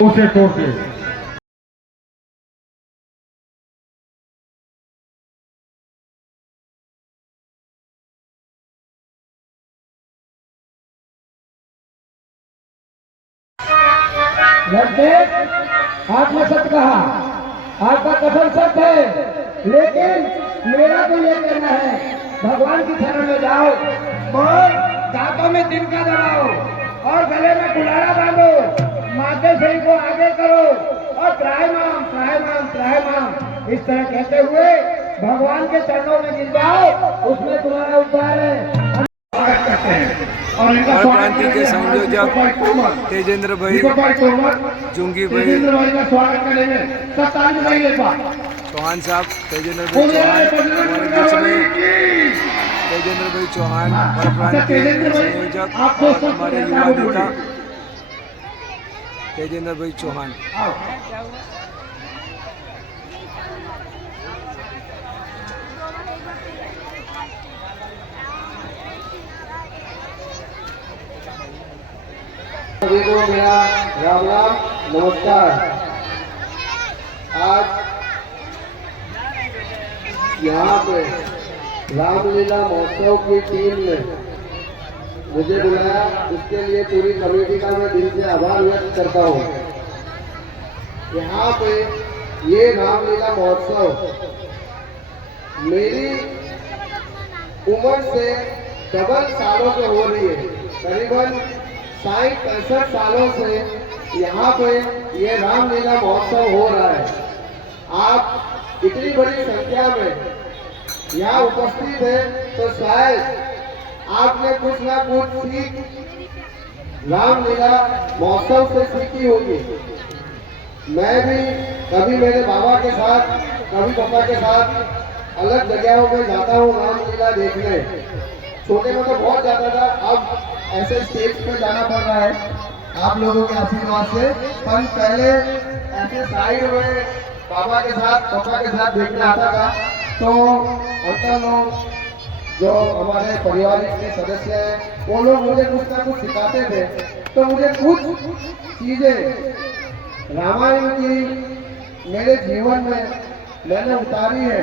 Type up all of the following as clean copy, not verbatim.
उसे तोड़ दे। आपने सच कहा, आपका कथन सत्य है, लेकिन मेरा तो ये कहना है भगवान की शरण में जाओ और दांतों में तिनका दबाओ और गले में गुलारा बांधो, माथे सही को आगे करो और त्राहिमाम त्राहिमाम त्राहिमाम इस तरह कहते हुए भगवान के चरणों में गिर जाओ, उसमें तुम्हारा उद्धार है। और क्रांति के संयोजक तेजेंद्र भाई जुंगी भाई स्वागत करेंगे चौहान साहब, तेजेंद्र भाई चौहान हमारे बीच में, तेजेंद्र भाई चौहान और क्रांति के संयोजक और हमारे युवा नेता तेजेंद्र भाई चौहान। सभी को मेरा राम राम नमस्कार। आज यहाँ पे रामलीला महोत्सव की टीम ने मुझे बुलाया, उसके लिए पूरी कमेटी का मैं दिल से आभार व्यक्त करता हूँ। यहाँ पे ये रामलीला महोत्सव मेरी उम्र से डबल सालों से हो रही है। करीबन 60-65 सालों से यहाँ पे ये रामलीला महोत्सव हो रहा है। आप इतनी बड़ी संख्या में यहाँ उपस्थित है तो शायद आपने कुछ ना कुछ सीख रामलीला महोत्सव से सीखी होगी। मैं भी कभी मेरे बाबा के साथ, कभी पापा के साथ अलग जगहों में जाता हूँ रामलीला देखने। छोटे में तो बहुत जाता था, अब ऐसे स्टेज पे जाना पड़ रहा है आप लोगों के आशीर्वाद से, पर पहले ऐसे साइड में बाबा के साथ, पापा के साथ देखने आता था। तो अंकल लोग जो हमारे परिवार के सदस्य हैं वो लोग मुझे कुछ ना कुछ सिखाते थे। तो मुझे कुछ चीजें रामायण की मेरे जीवन में मैंने उतारी है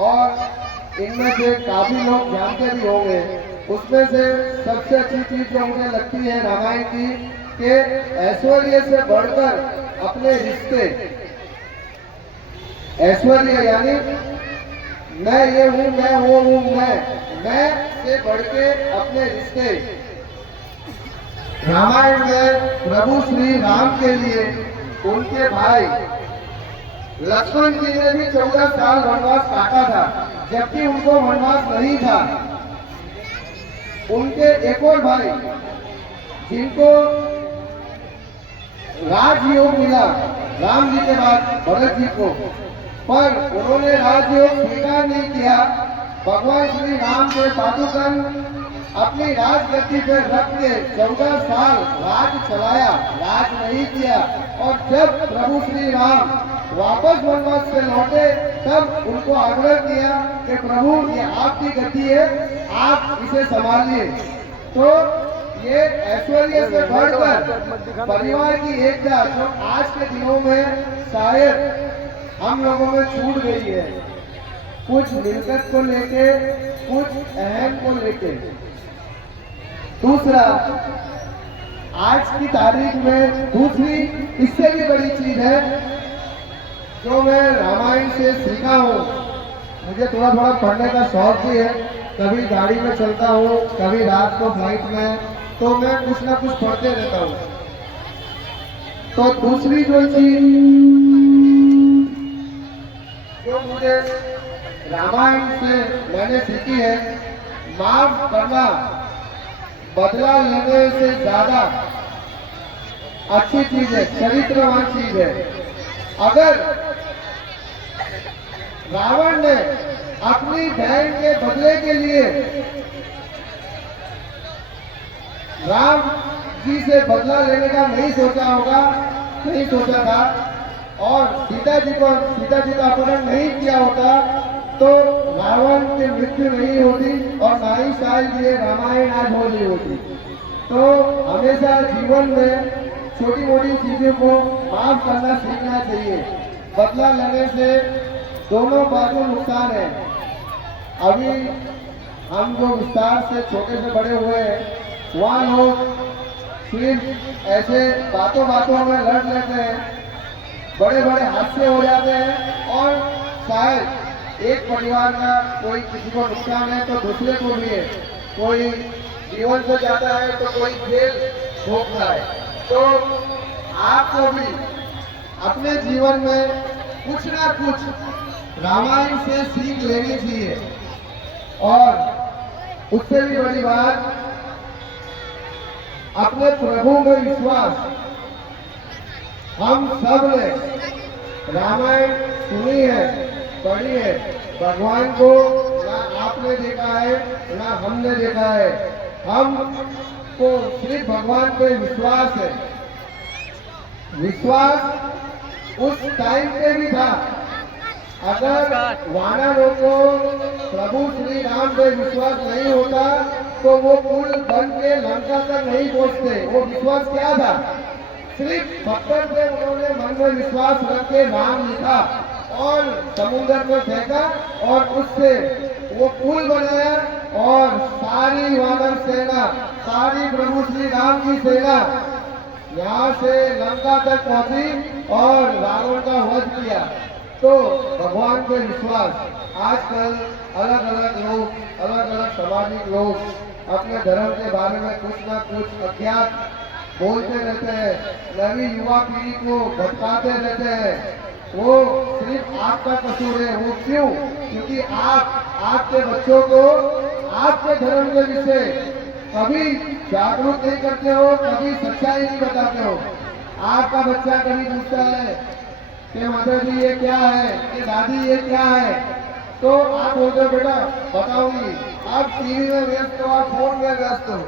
और इनमें से काफी लोग जानते भी होंगे। उसमें से सबसे अच्छी चीज जो मुझे लगती है रामायण की कि ऐश्वर्य से बढ़कर अपने रिश्ते, ऐश्वर्य यानी मैं ये हूँ, मैं वो हूँ, मैं से बढ़ के अपने रिश्ते। रामायण में प्रभु श्री राम के लिए उनके भाई लक्ष्मण जी ने भी 14 साल वनवास काटा था, जबकि उनको वनवास नहीं था। उनके एक और भाई जिनको राजयोग मिला राम जी के बाद भरत जी को, पर उन्होंने राजयोग स्वीकार नहीं किया। भगवान श्री राम के पादुकन अपनी राजगद्दी पर रख के 14 साल राज चलाया, राज नहीं किया। और जब प्रभु श्री राम वापस वनवास से लौटे तब उनको आग्रह किया कि प्रभु ये आपकी गद्दी है, आप इसे संभालिए। तो ये ऐश्वर्य से बढ़कर परिवार की एकता जो आज के दिनों में शायद हम लोगों में छूट गई है, कुछ मिलकत को लेके, कुछ अहम को लेके। दूसरा, आज की तारीख में दूसरी इससे भी बड़ी चीज है जो मैं रामायण से सीखा हूँ। मुझे थोड़ा थोड़ा पढ़ने का शौक भी है, कभी गाड़ी में चलता हूँ, कभी रात को फ्लाइट में, तो मैं कुछ ना कुछ पढ़ते रहता हूँ। तो दूसरी जो चीज जो मुझे रामायण से मैंने सीखी है, माफ करना बदला लेने से ज्यादा अच्छी चीज है, चरित्रवान चीज है। अगर रावण ने अपनी बहन के बदले के लिए राम जी से बदला लेने का नहीं सोचा होगा, नहीं सोचा था, और सीता जी का अपहरण नहीं किया होता तो रावण की मृत्यु नहीं होती और ना ही शायद ये रामायण आज हो रही होती। तो हमेशा जीवन में छोटी मोटी चीजों को माफ करना सीखना चाहिए। बदला लेने से दोनों बाजू नुकसान है। अभी हम जो विस्तार से छोटे से बड़े हुए हैं, वहाँ लोग सिर्फ ऐसे बातों बातों में लड़ लेते हैं, बड़े बड़े हादसे हो जाते हैं और शायद एक परिवार का कोई किसी को नुकसान है तो दूसरे को भी है, कोई जीवन से जाता है तो कोई जेल भोगता है। तो आपको भी अपने जीवन में कुछ ना कुछ रामायण से सीख लेनी चाहिए। और उससे भी बड़ी बात, अपने प्रभु में विश्वास। हम सब ने रामायण सुनी है, पढ़ी है, भगवान को ना आपने देखा है ना हमने देखा है, हमको सिर्फ भगवान पे विश्वास है। विश्वास उस टाइम पे भी था। अगर वानरों को प्रभु श्री राम पे विश्वास नहीं होता तो वो पुल बन के लंका तक नहीं पहुंचते। वो विश्वास क्या था? सिर्फ पत्थर पे उन्होंने मन में विश्वास रख के नाम लिखा और समुद्र में फेंका और उससे वो पुल बनाया और सारी वानर सेना, सारी प्रभु श्री राम की सेना यहाँ से लंका तक पहुंची और रावण का वध किया। तो भगवान पे विश्वास। आजकल अलग अलग लोग, अलग अलग सामाजिक लोग अपने धर्म के बारे में कुछ ना कुछ अज्ञात बोलते रहते हैं, नवी युवा पीढ़ी को भटकाते रहते हैं। वो सिर्फ आपका कसूर है। वो क्यों? क्योंकि आप आपके बच्चों को आपके धर्म के विषय कभी जागरूक नहीं करते हो, कभी सच्चाई नहीं बताते हो। आपका बच्चा कभी पूछता है कि माता जी ये क्या है, कि दादी ये क्या है, तो आप बोलते हो बेटा बताऊंगी। आप टीवी में व्यस्त हो, आप फोन में व्यस्त हो।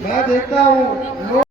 मैं देखता हूँ लोग